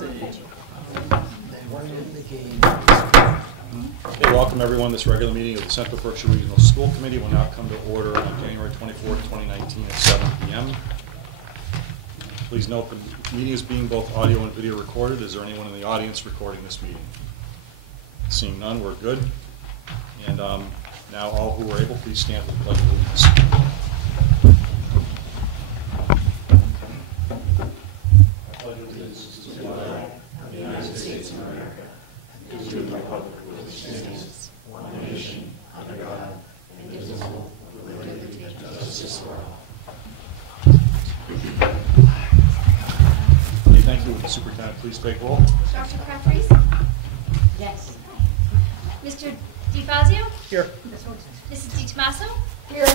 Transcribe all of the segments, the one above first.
Okay, welcome everyone. This regular meeting of the Central Berkshire Regional School Committee will now come to order on January 24th, 2019 at 7 p.m. Please note the meeting is being both audio and video recorded. Is there anyone in the audience recording this meeting? Seeing none, we're good. And now all who are able, please stand for the Pledge of Allegiance. I pledge allegiance to the flag of the United States of America, and to the republic which stands one nation under God, indivisible, with liberty and justice for all. Okay, thank you. Superintendent, please take roll. Dr. Crafties? Yes. Mr. DeFazio? Here. Mrs. DiTomaso? Here.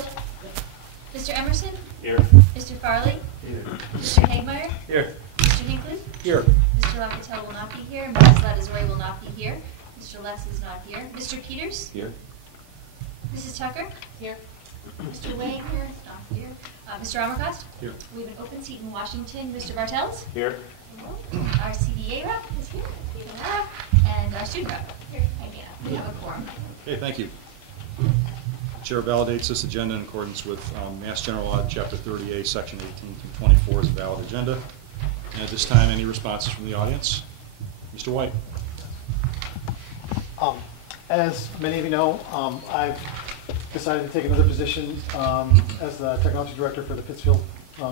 Mr. Emerson? Here. Mr. Farley? Here. Mr. Hagmeyer? Here. Mr. Hinckley? Here. Mr. Locatell will not be here. Mrs. Ladizori will not be here. Mr. Less is not here. Mr. Peters? Here. Mrs. Tucker? Here. Mr. Wayne here? Not here. Mr. Amercost? Here. We have an open seat in Washington. Mr. Bartels? Here. Our CBA rep is here. And our student rep here. We have a quorum. Okay, thank you. Chair validates this agenda in accordance with Mass General Law, Chapter 30A, Section 18 through 24 is a valid agenda. And at this time, any responses from the audience? Mr. White. As many of you know, I've decided to take another position as the technology director for the Pittsfield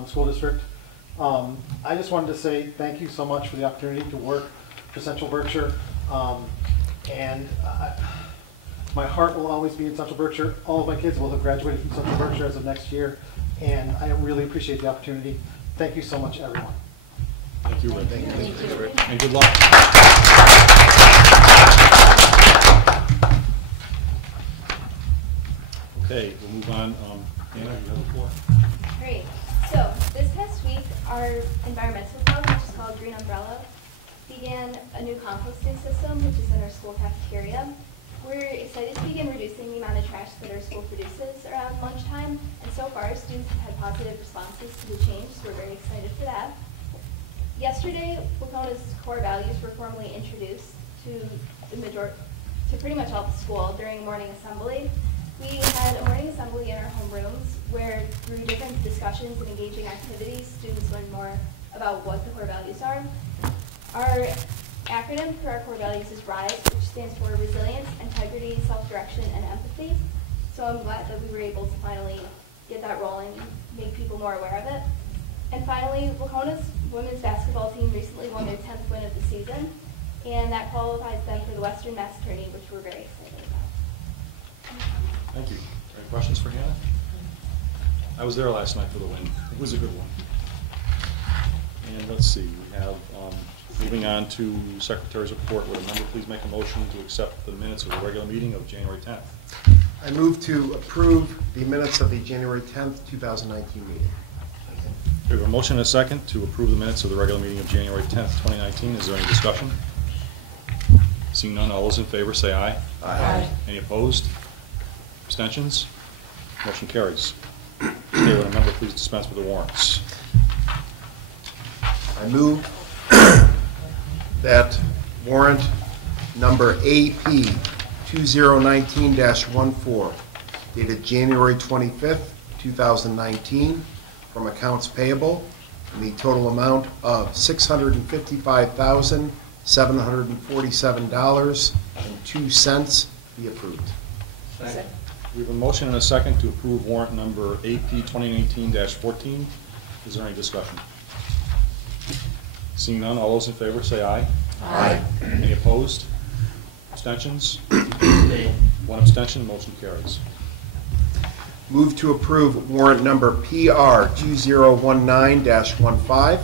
School District. I just wanted to say thank you so much for the opportunity to work for Central Berkshire. My heart will always be in Central Berkshire. All of my kids will have graduated from Central Berkshire as of next year, and I really appreciate the opportunity. Thank you so much, everyone. Thank you, Rick. Thank you. And good luck. Okay, we'll move on. Anna, you have the floor. Great. So this past week, our environmental club, which is called Green Umbrella, began a new composting system, which is in our school cafeteria. We're excited to begin reducing the amount of trash that our school produces around lunchtime, and so far students have had positive responses to the change, so we're very excited for that. Yesterday, Wacona's core values were formally introduced to pretty much all the school during morning assembly. We had a morning assembly in our homerooms where through different discussions and engaging activities, students learned more about what the core values are. Our acronym for our core values is RISE, which stands for Resilience, Integrity, Self-Direction, and Empathy. So I'm glad that we were able to finally get that rolling, make people more aware of it. And finally, Wacona's women's basketball team recently won their 10th win of the season, and that qualifies them for the Western Mass Tourney, which we're very excited about. Thank you. Any questions for Hannah? I was there last night for the win. It was a good one. And let's see, we have, moving on to Secretary's report, would a member please make a motion to accept the minutes of the regular meeting of January 10th? I move to approve the minutes of the January 10th, 2019 meeting. We have a motion and a second to approve the minutes of the regular meeting of January 10th, 2019. Is there any discussion? Seeing none, all those in favor say aye. Aye. Any opposed? Abstentions? Motion carries. Okay, would a member please dispense with the warrants? I move that warrant number AP 2019-14 dated January 25th, 2019 from accounts payable in the total amount of $655,747.02 be approved. Second. We have a motion and a second to approve warrant number AP 2019-14. Is there any discussion? Seeing none, all those in favor say aye. Aye. Any opposed? Abstentions? One abstention, motion carries. Move to approve warrant number PR 2019-15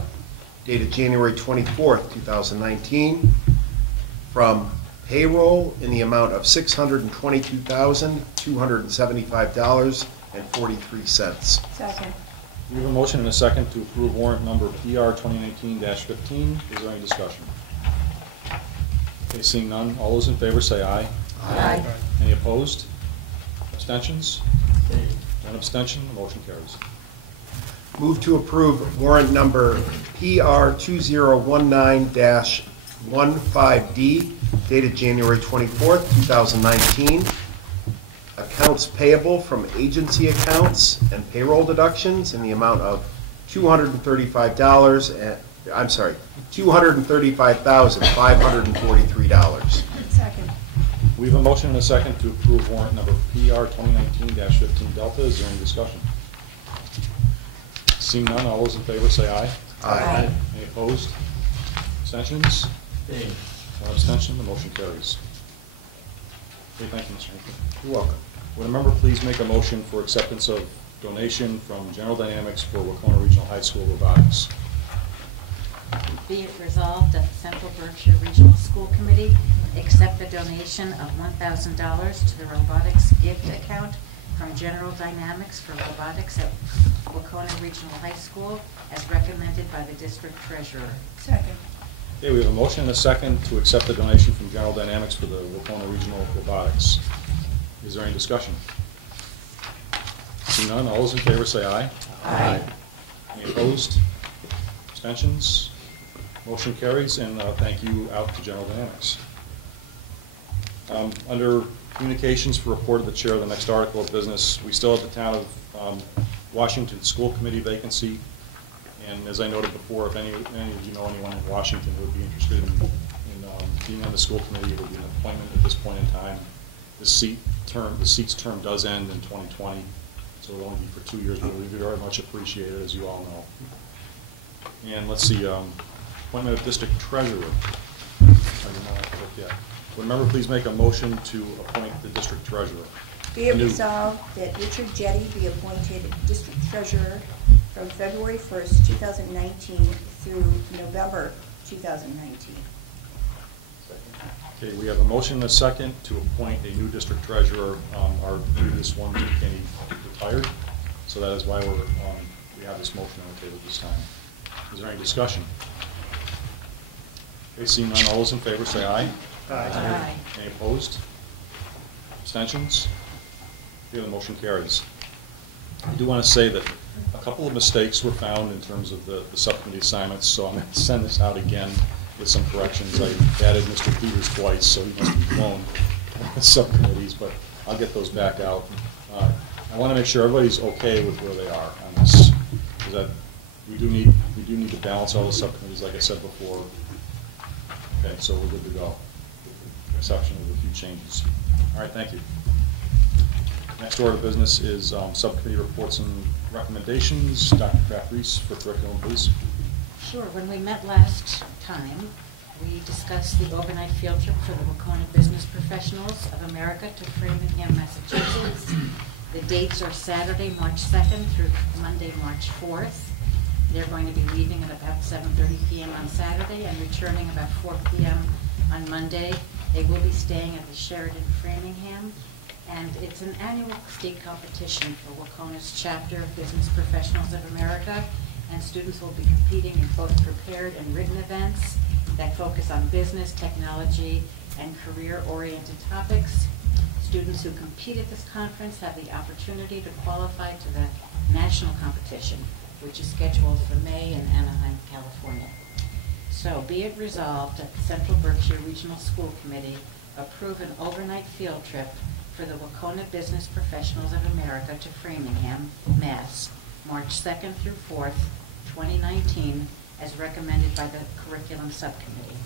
dated January 24th, 2019 from payroll in the amount of $622,275.43. Second. We have a motion and a second to approve warrant number PR 2019-15. Is there any discussion? Okay, seeing none, all those in favor say aye. Aye. Any opposed? Abstentions? One abstention, the motion carries. Move to approve warrant number PR 2019-15D dated January 24th, 2019. Accounts payable from agency accounts and payroll deductions in the amount of $235,543. Second. We have a motion and a second to approve warrant number PR 2019-15 Delta. Is there any discussion? Seeing none, all those in favor say aye. Aye. Any opposed? Abstentions? One abstention, the motion carries. Okay, thank you, Mr. Hinckley. You're welcome. Would a member please make a motion for acceptance of donation from General Dynamics for Wacona Regional High School robotics? Be it resolved that the Central Berkshire Regional School Committee accept the donation of $1,000 to the robotics gift account from General Dynamics for robotics at Wacona Regional High School as recommended by the district treasurer. Second. Okay, we have a motion and a second to accept the donation from General Dynamics for the Wacona Regional robotics. Is there any discussion? Seeing none, all those in favor say aye. Aye. Any opposed? Abstentions? Motion carries, and thank you out to General Dynamics. Under communications for report of the chair, the next article of business, we still have the town of Washington School Committee vacancy. And as I noted before, if any of you know anyone in Washington who would be interested in being on the school committee, it would be an appointment at this point in time. The seat's term does end in 2020, so it'll only be for 2 years, but we very much appreciate it, as you all know. And let's see, appointment of district treasurer. I did not have to look yet. Would a member please make a motion to appoint the district treasurer? Be it resolved that Richard Jetty be appointed district treasurer from February 1st, 2019 through November 2019. Okay, we have a motion and a second to appoint a new district treasurer. Our previous one, Kenny, retired, so that is why we have this motion on the table this time. Is there any discussion? Okay, seeing none, all those in favor say aye. Aye. Any opposed? Abstentions? Okay, the motion carries. I do want to say that a couple of mistakes were found in terms of the subcommittee assignments, so I'm going to send this out again with some corrections. I added Mr. Peters twice, so he must be blown subcommittees, but I'll get those back out. I want to make sure everybody's okay with where they are on this, because we do need to balance all the subcommittees, like I said before. Okay, so we're good to go, with the exception of a few changes. All right, thank you. Next order of business is subcommittee reports and recommendations. Dr. Kraft-Reese for curriculum, please. Sure. When we met last time, we discussed the overnight field trip for the Wacona Business Professionals of America to Framingham, Massachusetts. The dates are Saturday, March 2nd through Monday, March 4th. They're going to be leaving at about 7:30 p.m. on Saturday and returning about 4 p.m. on Monday. They will be staying at the Sheraton Framingham. And it's an annual state competition for Wacona's chapter of Business Professionals of America. And students will be competing in both prepared and written events that focus on business, technology, and career-oriented topics. Students who compete at this conference have the opportunity to qualify to the national competition, which is scheduled for May in Anaheim, California. So be it resolved that the Central Berkshire Regional School Committee approve an overnight field trip for the Wacona Business Professionals of America to Framingham, Mass., March 2nd through 4th, 2019, as recommended by the Curriculum Subcommittee.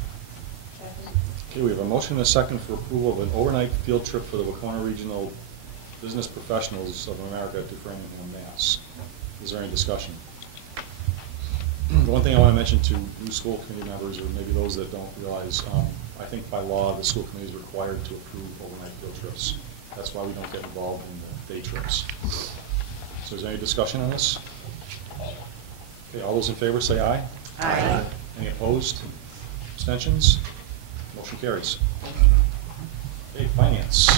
Okay, we have a motion and a second for approval of an overnight field trip for the Wacona Regional Business Professionals of America to Framingham, Mass. Is there any discussion? The one thing I want to mention to new school committee members, or maybe those that don't realize, I think by law the school committee is required to approve overnight field trips. That's why we don't get involved in the day trips. So is there any discussion on this? Okay, all those in favor say aye. Aye. Any opposed? Abstentions? Motion carries. Okay, finance.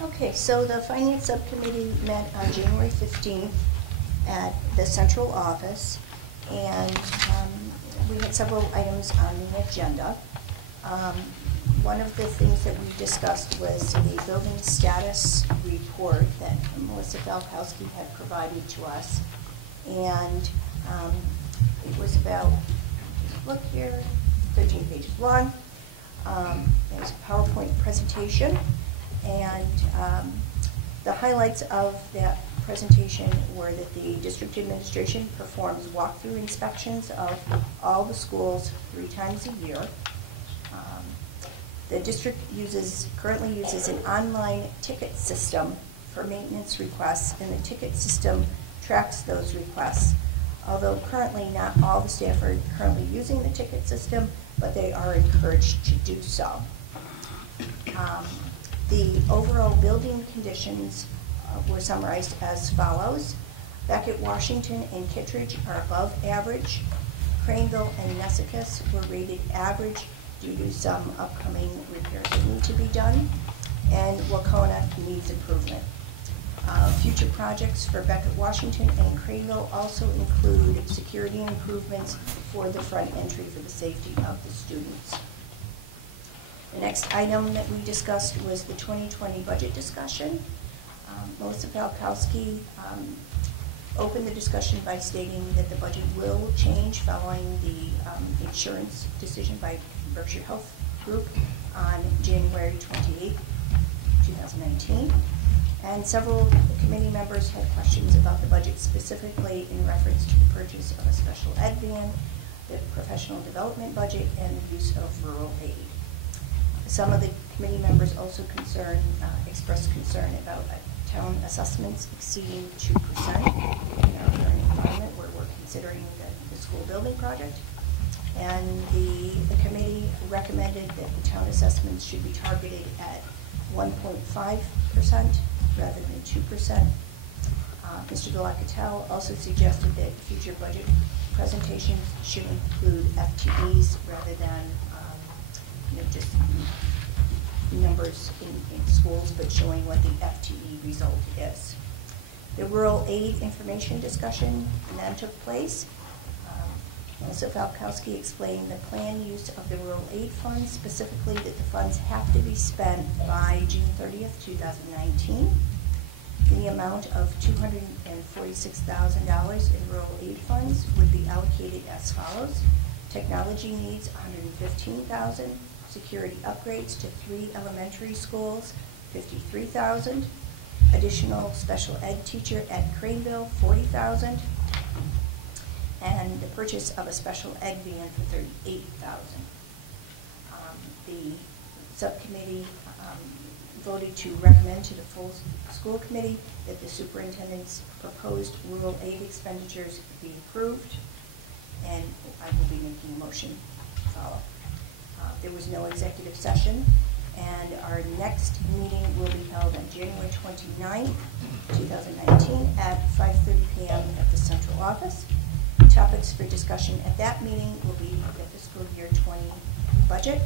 Okay, so the Finance Subcommittee met on January 15th at the central office, and we had several items on the agenda. One of the things that we discussed was the building status report that Melissa Falkowski had provided to us. And it was about, look here, 13 pages long. It was a PowerPoint presentation, and the highlights of that presentation were that the district administration performs walkthrough inspections of all the schools 3 times a year. The district currently uses an online ticket system for maintenance requests, and the ticket system tracks those requests. Although currently not all the staff are currently using the ticket system, but they are encouraged to do so. The overall building conditions were summarized as follows. Beckett, Washington, and Kittredge are above average. Craneville and Nessacus were rated average due to some upcoming repairs that need to be done. And Wacona needs improvement. Future projects for Beckett, Washington, and Craneville also include security improvements for the front entry for the safety of the students. The next item that we discussed was the 2020 budget discussion. Melissa Falkowski opened the discussion by stating that the budget will change following the insurance decision by Berkshire Health Group on January 28, 2019. And several committee members had questions about the budget, specifically in reference to the purchase of a special ed van, the professional development budget, and the use of rural aid. Some of the committee members also expressed concern about town assessments exceeding 2% in our current environment where we're considering the school building project. And the committee recommended that the town assessments should be targeted at 1.5% rather than 2%. Mr. Galakatel also suggested that future budget presentations should include FTEs rather than just numbers in schools, but showing what the FTE result is. The rural aid information discussion then took place. Melissa Falkowski explained the planned use of the rural aid funds, specifically that the funds have to be spent by June 30th, 2019. The amount of $246,000 in rural aid funds would be allocated as follows. Technology needs $115,000. Security upgrades to 3 elementary schools, $53,000. Additional special ed teacher at Craneville, $40,000. And the purchase of a special ed van for $38,000. The subcommittee voted to recommend to the full school committee that the superintendent's proposed rural aid expenditures be approved, and I will be making a motion to follow. There was no executive session, and our next meeting will be held on January 29th, 2019 at 5:30 p.m. at the central office. Topics for discussion at that meeting will be the fiscal year 20 budget,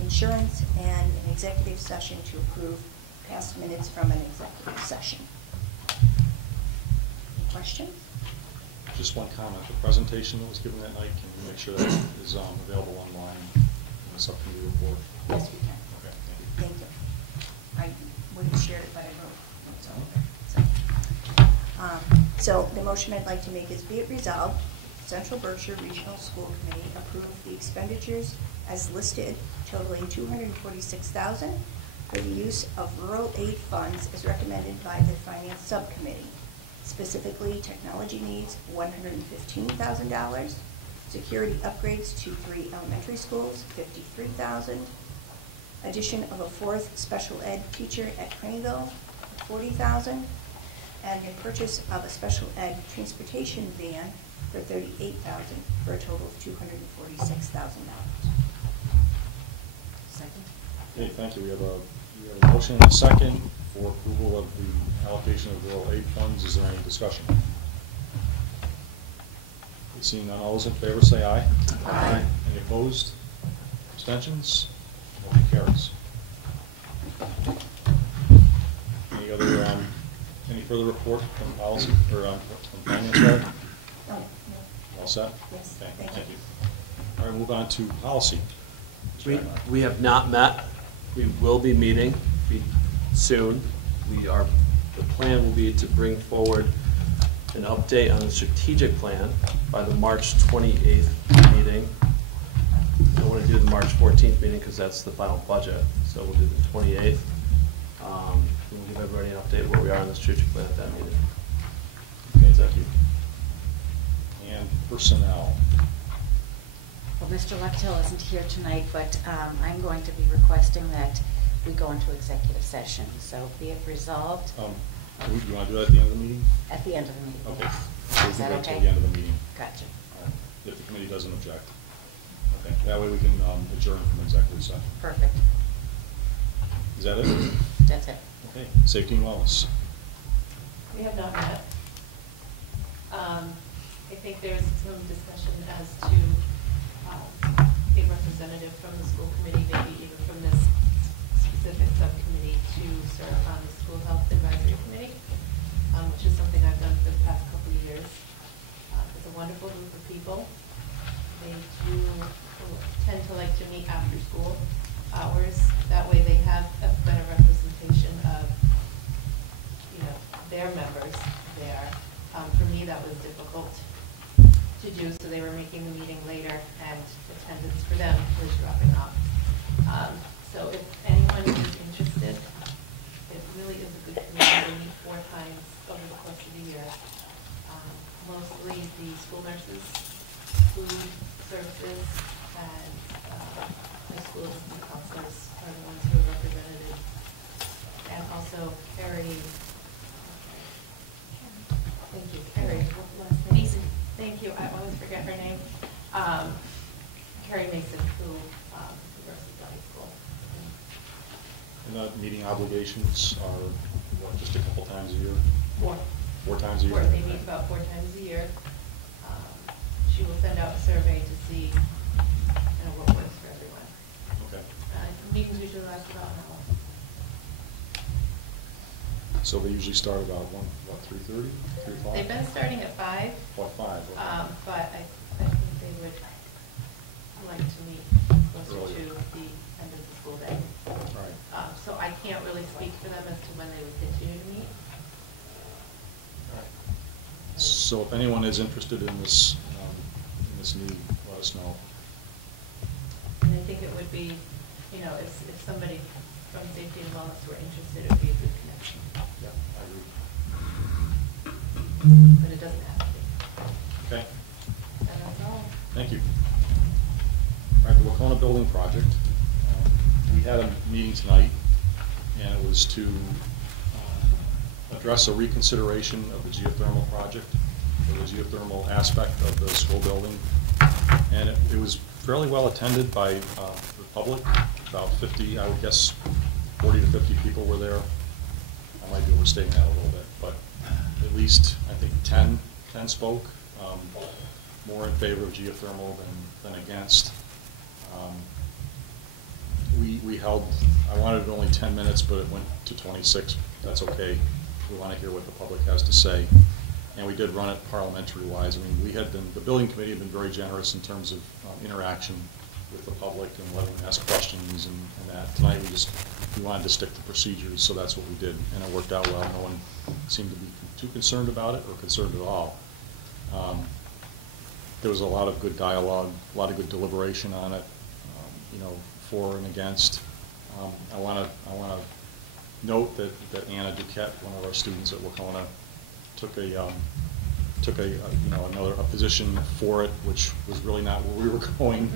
insurance, and an executive session to approve past minutes from an executive session. Any questions? Just one comment. The presentation that was given that night, can you make sure that is available online in the subcommittee report? Yes, we can. Okay, Thank you. I would have shared it, but I wrote notes all over. So the motion I'd like to make is be it resolved, Central Berkshire Regional School Committee approve the expenditures as listed totaling $246,000 for the use of rural aid funds as recommended by the Finance Subcommittee. Specifically, technology needs $115,000, security upgrades to 3 elementary schools, $53,000, addition of a 4th special ed teacher at Craneville, $40,000, and the purchase of a special ed transportation van for $38,000 for a total of $246,000. Second. Okay, thank you. We have a motion and a second for approval of the allocation of rural aid funds. Is there any discussion? Seeing none, all those in favor say aye. Aye. Any opposed? Abstentions? Motion carries. Any further report from policy or from finance? Right? Oh, no. All set? Yes, Okay, thank you. All right, move on to policy. We have not met. We will be meeting soon. The plan will be to bring forward an update on the strategic plan by the March 28th meeting. I don't want to do the March 14th meeting because that's the final budget, so we'll do the 28th. We'll give everybody an update where we are on the strategic plan at that meeting. Okay, thank you. And personnel. Well, Mr. Lechtel isn't here tonight, but I'm going to be requesting that we go into executive session. So be it resolved Do you want to do that at the end of the meeting? at the end of the meeting. Okay. Yes. So we Is can that wait till okay? the end of the meeting. Gotcha. If the committee doesn't object. Okay, that way we can adjourn from executive session. Perfect. Is that it? That's it. Okay, safety and wellness. We have not met. I think there's some discussion as to a representative from the school committee, maybe even from this specific subcommittee, to serve on the school health advisory committee, which is something I've done for the past couple of years. It's a wonderful group of people. They do tend to like to meet after school hours. That way they have a better representation of, their members there. For me, that was difficult to do, so they were making the meeting later, and attendance for them was dropping off. So if anyone is interested, it really is a good committee. We meet 4 times over the course of the year. Mostly the school nurses, food services, and the school assistant counselors are the ones who are represented. And also Carrie. Thank you, Carrie. What last name? Mason. Thank you. I always forget her name. Carrie Mason, who works at the high school. And the meeting obligations are, what, just a couple times a year? 4. 4 times a year? They meet about 4 times a year. She will send out a survey to see what works for everyone. Okay. Meetings usually last about an hour. So they usually start about 3:30, 3 o'clock? They've been starting at 5. Or 5? Okay. But I think they would like to meet closer Earlier. to the end of the school day. All right. So I can't really speak for them as to when they would continue to meet. So if anyone is interested in this need, let us know. And I think it would be, if somebody from safety and wellness were interested, it would be a good connection. Yeah, I agree. But it doesn't have to be. Okay, And that's all. thank you. All right, the Wacona Building Project. We had a meeting tonight, and it was to address a reconsideration of the geothermal project, or the geothermal aspect of the school building. And it was fairly well attended by the public. About 50, I would guess 40 to 50 people were there. I might be overstating that a little bit, but at least I think 10 spoke, more in favor of geothermal than against. We held, I wanted only 10 minutes, but it went to 26. That's okay. We want to hear what the public has to say. And we did run it parliamentary-wise. I mean, the building committee had been very generous in terms of interaction with the public and letting them ask questions and that. Tonight we wanted to stick to procedures, so that's what we did, and it worked out well. No one seemed to be too concerned about it or concerned at all. There was a lot of good dialogue, a lot of good deliberation on it, for and against. I want to note that Anna Duquette, one of our students at Wacona, took a position for it, which was really not where we were going,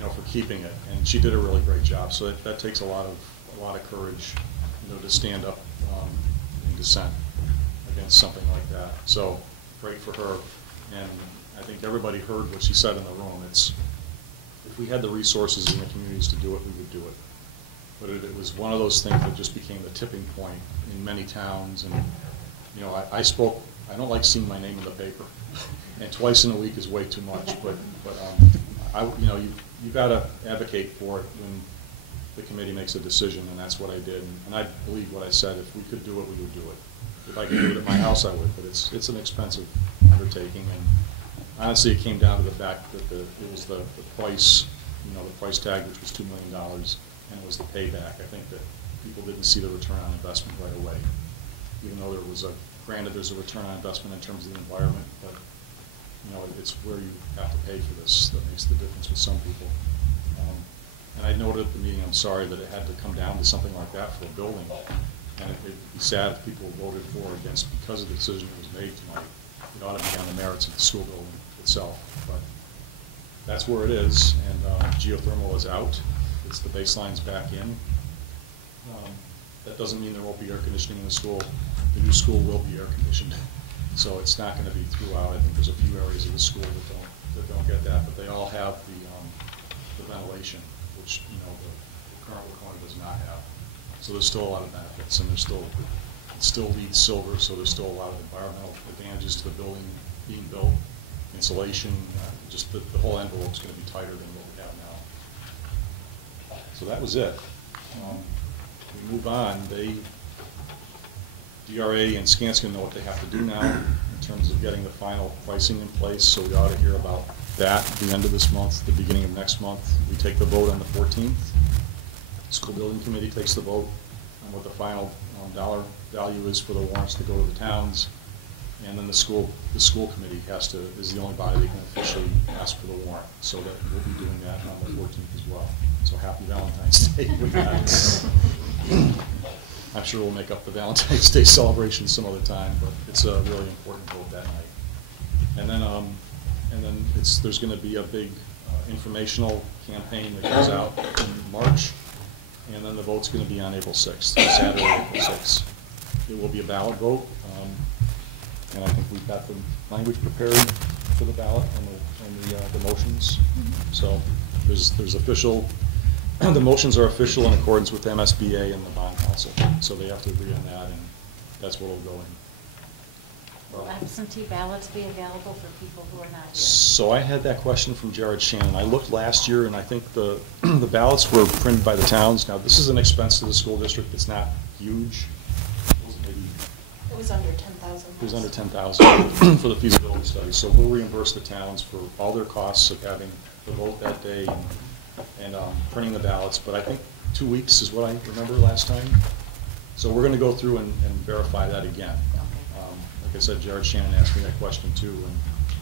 for keeping it, and she did a really great job. So that takes a lot of courage, to stand up in dissent against something like that. So great for her, and I think everybody heard what she said in the room. If we had the resources in the communities to do it, we would do it. But it was one of those things that just became the tipping point in many towns. And I spoke. I don't like seeing my name in the paper, and twice in a week is way too much. But you got to advocate for it when the committee makes a decision, and that's what I did. And I believe what I said. If we could do it, we would do it. If I could do it at my house, I would. But it's an expensive undertaking, and honestly, it came down to the fact that it was the price, the price tag, which was $2 million, and it was the payback. I think that people didn't see the return on investment right away, even though there was a granted, there's a return on investment in terms of the environment, but, you know, it's where you have to pay for this that makes the difference with some people. And I noted at the meeting, I'm sorry that it had to come down to something like that for a building. And it'd be sad if people voted for or against because of the decision that was made tonight. It ought to be on the merits of the school building itself. But that's where it is, and geothermal is out. It's the baseline's back in. That doesn't mean there won't be air conditioning in the school. The new school will be air conditioned. So it's not going to be throughout. I think there's a few areas of the school that don't get that, but they all have the ventilation, which, you know, the current Wacona does not have. So there's still a lot of benefits, and it still leads silver, so there's still a lot of environmental advantages to the building being built. Insulation, just the whole envelope is going to be tighter than what we have now. So that was it. We move on. DRA and Skanska know what they have to do now in terms of getting the final pricing in place, so we ought to hear about that at the end of this month, the beginning of next month. We take the vote on the 14th. The school building committee takes the vote on what the final dollar value is for the warrants to go to the towns, and then the school committee is the only body that can officially ask for the warrant, so that we'll be doing that on the 14th as well. So happy Valentine's Day with that. I'm sure we'll make up the Valentine's Day celebration some other time, but it's a really important vote that night. And then there's going to be a big informational campaign that goes out in March, and then the vote's going to be on April 6th, Saturday, April 6th. It will be a ballot vote, and I think we've got the language prepared for the ballot and the motions. So there's official. The motions are official in accordance with MSBA and the bond council, so they have to agree on that, and that's what will go in. Will absentee ballots be available for people who are not here? So I had that question from Jared Shannon. I looked last year, and I think the ballots were printed by the towns. Now, this is an expense to the school district. It's not huge. It was under 10,000. It was under 10,000 for the feasibility study. So we'll reimburse the towns for all their costs of having the vote that day and printing the ballots. But I think 2 weeks is what I remember last time. So we're going to go through and verify that again. Like I said, Jared Shannon asked me that question too, and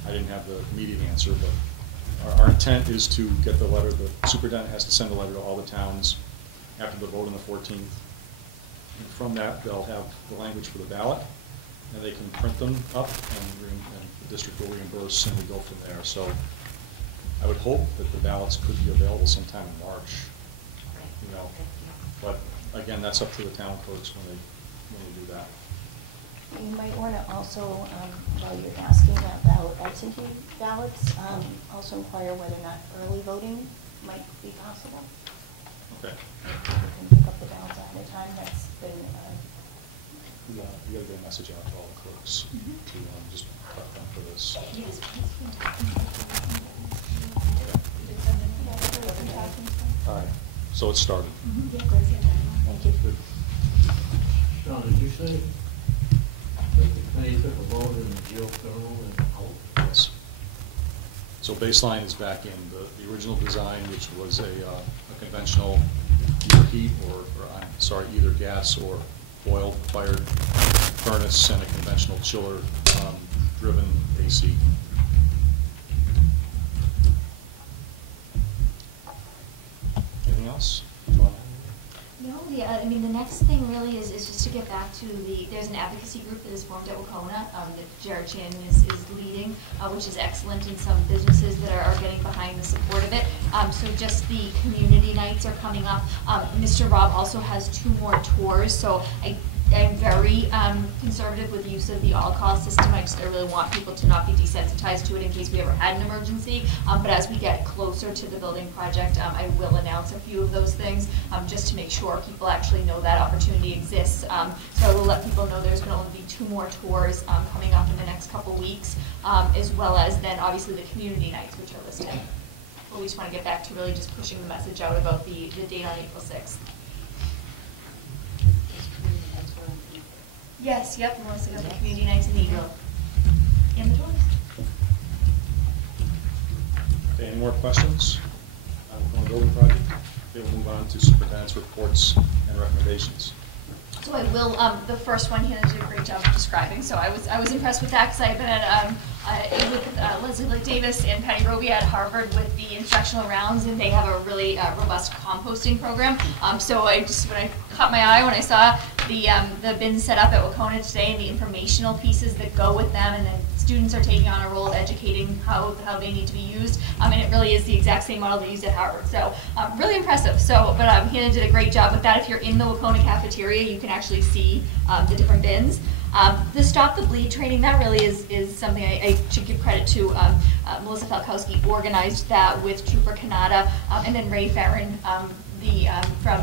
I didn't have the immediate answer, but our intent is to get the letter. The superintendent has to send a letter to all the towns after the vote on the 14th. And from that, they'll have the language for the ballot, and they can print them up, and the district will reimburse, and we go from there. So I would hope that the ballots could be available sometime in March. You know, but again, that's up to the town clerks when they do that. You might want to also, while you're asking about absentee ballots, also inquire whether or not early voting might be possible. Okay. You can pick up the ballots ahead of time. That's been. You got to get a message out to all the clerks to just prep them for this. Yes. All right. So it started. Thank you. Good. John, did you say that the committee took a vote in the geothermal and out? Yes. So baseline is back in. The original design, which was a conventional either heat either gas or oil-fired furnace and a conventional chiller driven AC. Anything else? No, I mean, the next thing really is just to get back to there's an advocacy group that is formed at Wacona that Jared Shannon is leading, which is excellent, and some businesses that are getting behind the support of it. So just the community nights are coming up. Mr. Robb also has 2 more tours, so I'm very conservative with the use of the all-call system. I really want people to not be desensitized to it in case we ever had an emergency. But as we get closer to the building project, I will announce a few of those things just to make sure people actually know that opportunity exists. So I will let people know there's going to only be 2 more tours coming up in the next couple weeks, as well as then obviously the community nights, which are listed. But we just want to get back to really just pushing the message out about the date on April 6th. Yes, yep, Melissa got the community nights in the Eagle. And the doors. Okay, any more questions on the building project? Okay, we'll move on to superintendent's reports and recommendations. So I will, the first one, Hannah did a great job of describing, so I was impressed with that, because I've been at, with Leslie Blake Davis and Patty Roby at Harvard with the instructional rounds, and they have a really robust composting program. So when I caught my eye when I saw the bins set up at Wacona today and the informational pieces that go with them, and then students are taking on a role of educating how they need to be used, and it really is the exact same model they used at Harvard. So really impressive. So, but Hannah did a great job with that. If you're in the Wacona cafeteria, you can actually see the different bins. The Stop the Bleed training, that really is something I should give credit to. Melissa Falkowski organized that with Trooper Kanata, and then Ray Farron, from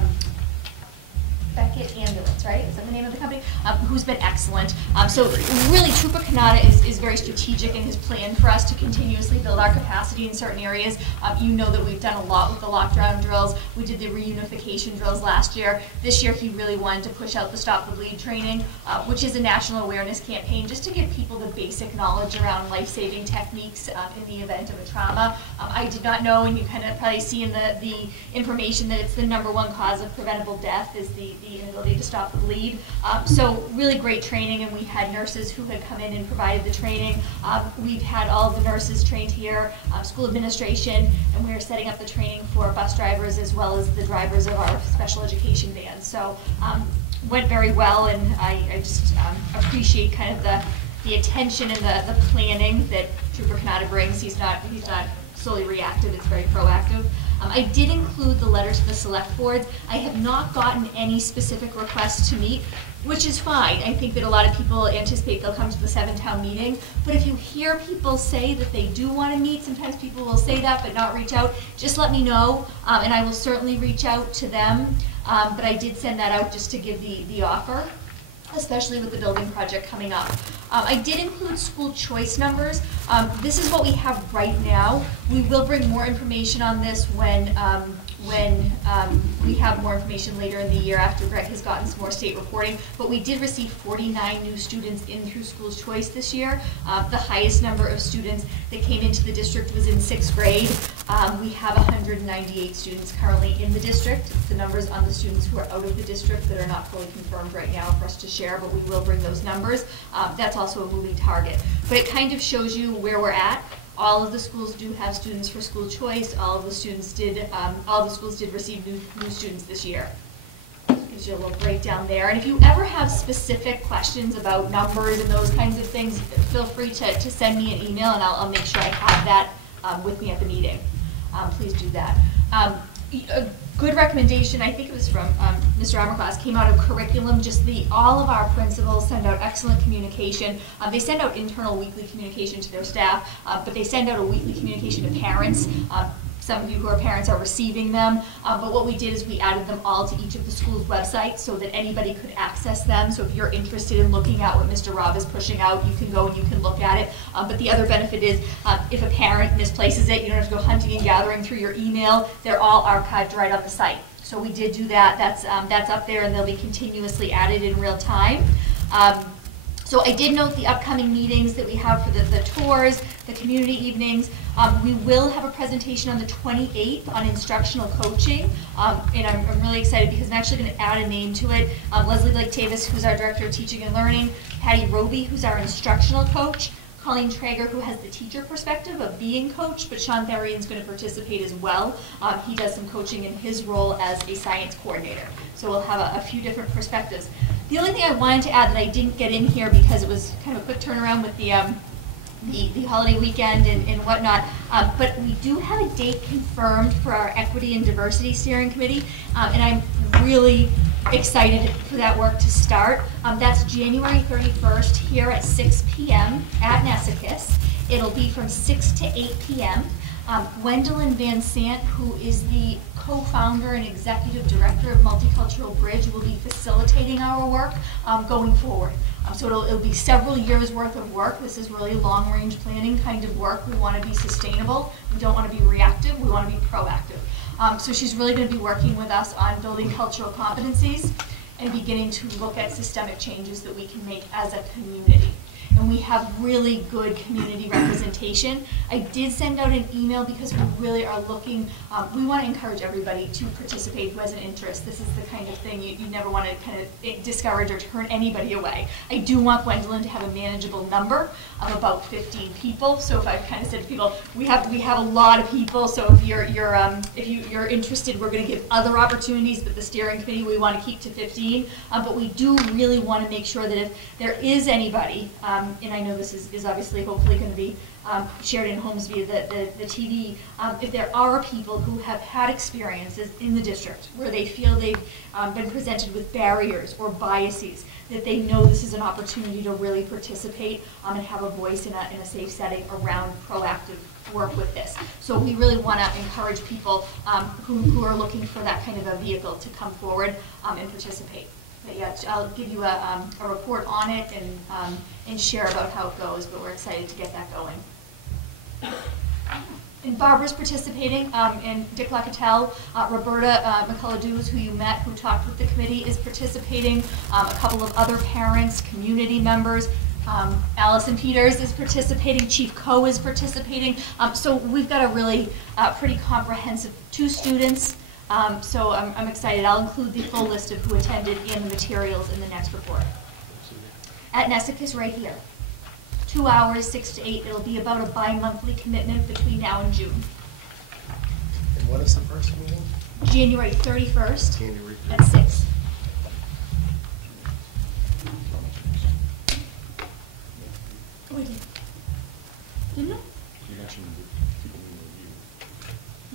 Beckett Ambulance, right? Is that the name of the company? Who's been excellent. So really, Trooper Kanata is very strategic in his plan for us to continuously build our capacity in certain areas. You know that we've done a lot with the lockdown drills. We did the reunification drills last year. This year, he really wanted to push out the Stop the Bleed training, which is a national awareness campaign just to give people the basic knowledge around life-saving techniques in the event of a trauma. I did not know, and you kind of probably see in the information, that it's the #1 cause of preventable death is the inability to stop the bleed. So really great training, and we had nurses who had come in and provided the training. We've had all of the nurses trained here, school administration, and we are setting up the training for bus drivers as well as the drivers of our special education vans. So went very well, and I just appreciate kind of the attention and the planning that Trooper Kanata brings. He's not solely reactive, it's very proactive. I did include the letters to the select board. I have not gotten any specific requests to meet, which is fine. I think that a lot of people anticipate they'll come to the 7-town meeting, but if you hear people say that they do want to meet, sometimes people will say that but not reach out, just let me know, and I will certainly reach out to them, but I did send that out just to give the offer, especially with the building project coming up. I did include school choice numbers. This is what we have right now. We will bring more information on this when we have more information later in the year after Greg has gotten some more state reporting. But we did receive 49 new students in through school choice this year. The highest number of students that came into the district was in 6th grade. We have 198 students currently in the district. It's the numbers on the students who are out of the district that are not fully confirmed right now for us to share, but we will bring those numbers. That's also a moving target. But it kind of shows you where we're at. All of the schools do have students for school choice. All the schools did receive new students this year. Gives you a little breakdown there. And if you ever have specific questions about numbers and those kinds of things, feel free to send me an email, and I'll make sure I have that with me at the meeting. Please do that. A good recommendation, I think it was from Mr. Amerclass, came out of curriculum. Just all of our principals send out excellent communication. They send out internal weekly communication to their staff, but they send out a weekly communication to parents. Some of you who are parents are receiving them, but what we did is we added them all to each of the school's websites so that anybody could access them. So if you're interested in looking at what Mr. Rob is pushing out, you can go and you can look at it. But the other benefit is if a parent misplaces it, you don't have to go hunting and gathering through your email. They're all archived right on the site. So we did do that. That's up there, and they'll be continuously added in real time. So I did note the upcoming meetings that we have for the tours, the community evenings. We will have a presentation on the 28th on instructional coaching, and I'm really excited because I'm actually going to add a name to it. Leslie Blake Davis, who's our Director of Teaching and Learning, Patty Roby, who's our instructional coach, Colleen Traeger, who has the teacher perspective of being coached, but Sean Therian's going to participate as well. He does some coaching in his role as a science coordinator. So we'll have a few different perspectives. The only thing I wanted to add that I didn't get in here because it was kind of a quick turnaround with the holiday weekend and whatnot, but we do have a date confirmed for our Equity and Diversity Steering Committee, and I'm really excited for that work to start. That's January 31st here at 6 p.m. at Nessacus. It'll be from 6 to 8 p.m. Gwendolyn Van Sant, who is the co-founder and executive director of Multicultural Bridge, will be facilitating our work going forward. So it'll be several years worth of work. This is really long-range planning kind of work. We want to be sustainable. We don't want to be reactive. We want to be proactive. So she's really going to be working with us on building cultural competencies and beginning to look at systemic changes that we can make as a community. and we have really good community representation. I did send out an email because we really are looking, we want to encourage everybody to participate who has an interest. This is the kind of thing you never want to kind of discourage or turn anybody away. I do want Gwendolyn to have a manageable number of about 15 people. So if I've kind of said to people, we have a lot of people, so if you're interested, we're going to give other opportunities, but the steering committee we want to keep to 15. But we do really want to make sure that if there is anybody, and I know this is obviously hopefully going to be shared in homes via the TV, if there are people who have had experiences in the district where they feel they've been presented with barriers or biases, that they know this is an opportunity to really participate and have a voice in a safe setting around proactive work with this. So we really want to encourage people who are looking for that kind of a vehicle to come forward and participate. But yeah, I'll give you a report on it and share about how it goes, but we're excited to get that going. And Barbara's participating, and Dick Lacatelle, Roberta McCullough-Dews, who you met, who talked with the committee, is participating. A couple of other parents, community members. Allison Peters is participating. Chief Coe is participating. So we've got a really pretty comprehensive 2 students. So I'm excited. I'll include the full list of who attended in the materials in the next report. At Nessacus right here. 2 hours, 6 to 8. It'll be about a bi-monthly commitment between now and June. And what is the first meeting? January 31st January at 6. Oh, I did. Didn't I? You mentioned people need review.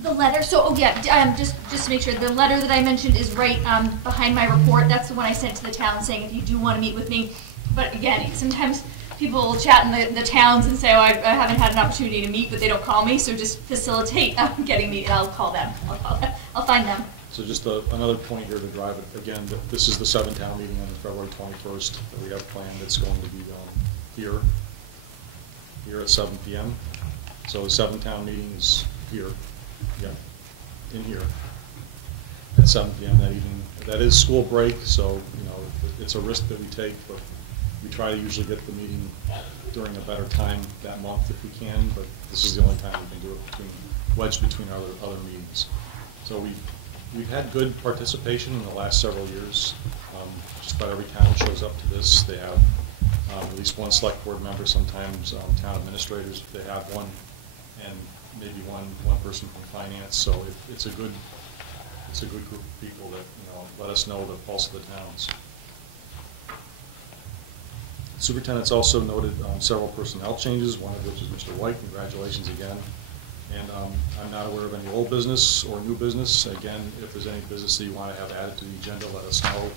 The letter, so, oh yeah, just to make sure, the letter that I mentioned is right behind my report. That's the one I sent to the town saying if you do want to meet with me. But again, sometimes people will chat in the towns and say, oh, I haven't had an opportunity to meet, but they don't call me, so just facilitate getting me, and I'll call them. I'll find them. So just another point here to drive it, again, this is the 7th town meeting on February 21st that we have planned. It's going to be here at 7 p.m. So the 7th town meeting is here, in here, at 7 p.m. that evening. That is school break, so it's a risk that we take, but we try to usually get the meeting during a better time that month if we can, but this is the only time we can do it wedged between our other meetings. So we've had good participation in the last several years. Just about every town shows up to this. They have at least one select board member, sometimes town administrators if they have one, and maybe one person from finance. So it's a good group of people that let us know the pulse of the towns. Superintendent's also noted several personnel changes, one of which is Mr. White. Congratulations again. And I'm not aware of any old business or new business. Again, if there's any business that you want to have added to the agenda, let us know.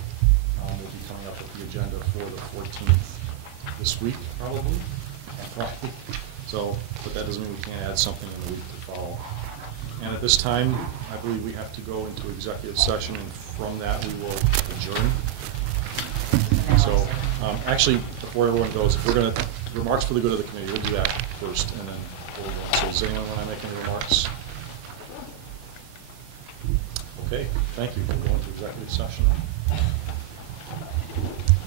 We'll be coming up with the agenda for the 14th this week, probably, on Friday. So, but that doesn't mean we can't add something in the week to follow. And at this time, I believe we have to go into executive session, and from that we will adjourn. So, actually, before everyone goes, if we're going to, remarks for the good of the committee, we'll do that first, and then we'll go. So does anyone want to make any remarks? Okay, thank you. We'll go into executive session.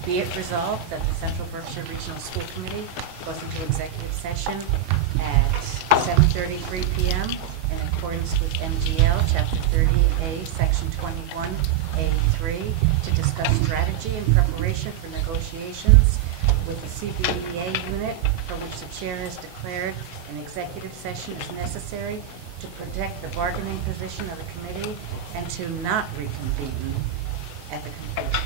Be it resolved that the Central Berkshire Regional School Committee goes into executive session at 7:33 p.m. in accordance with MGL Chapter 30A, Section 21A3, to discuss strategy in preparation for negotiations with the CBRSD unit, for which the chair has declared an executive session is necessary to protect the bargaining position of the committee and to not reconvene at the conclusion.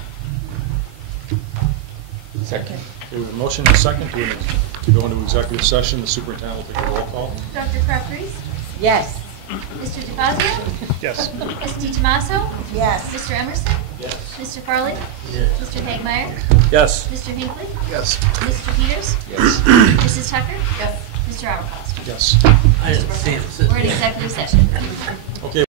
Second. Okay, we have a motion and a second to go into executive session. The superintendent will take a roll call. Dr. Crabtree? Yes. Mr. DeFazio? Yes. Ms. DiTomaso? Yes. Mr. Emerson? Yes. Mr. Farley? Yes. Mr. Hagmeyer? Yes. Mr. Hinckley? Yes. Mr. Peters? Yes. Mrs. Tucker? Yes. Mr. Arrokost? Yes. I didn't see it. We're in executive session. Okay.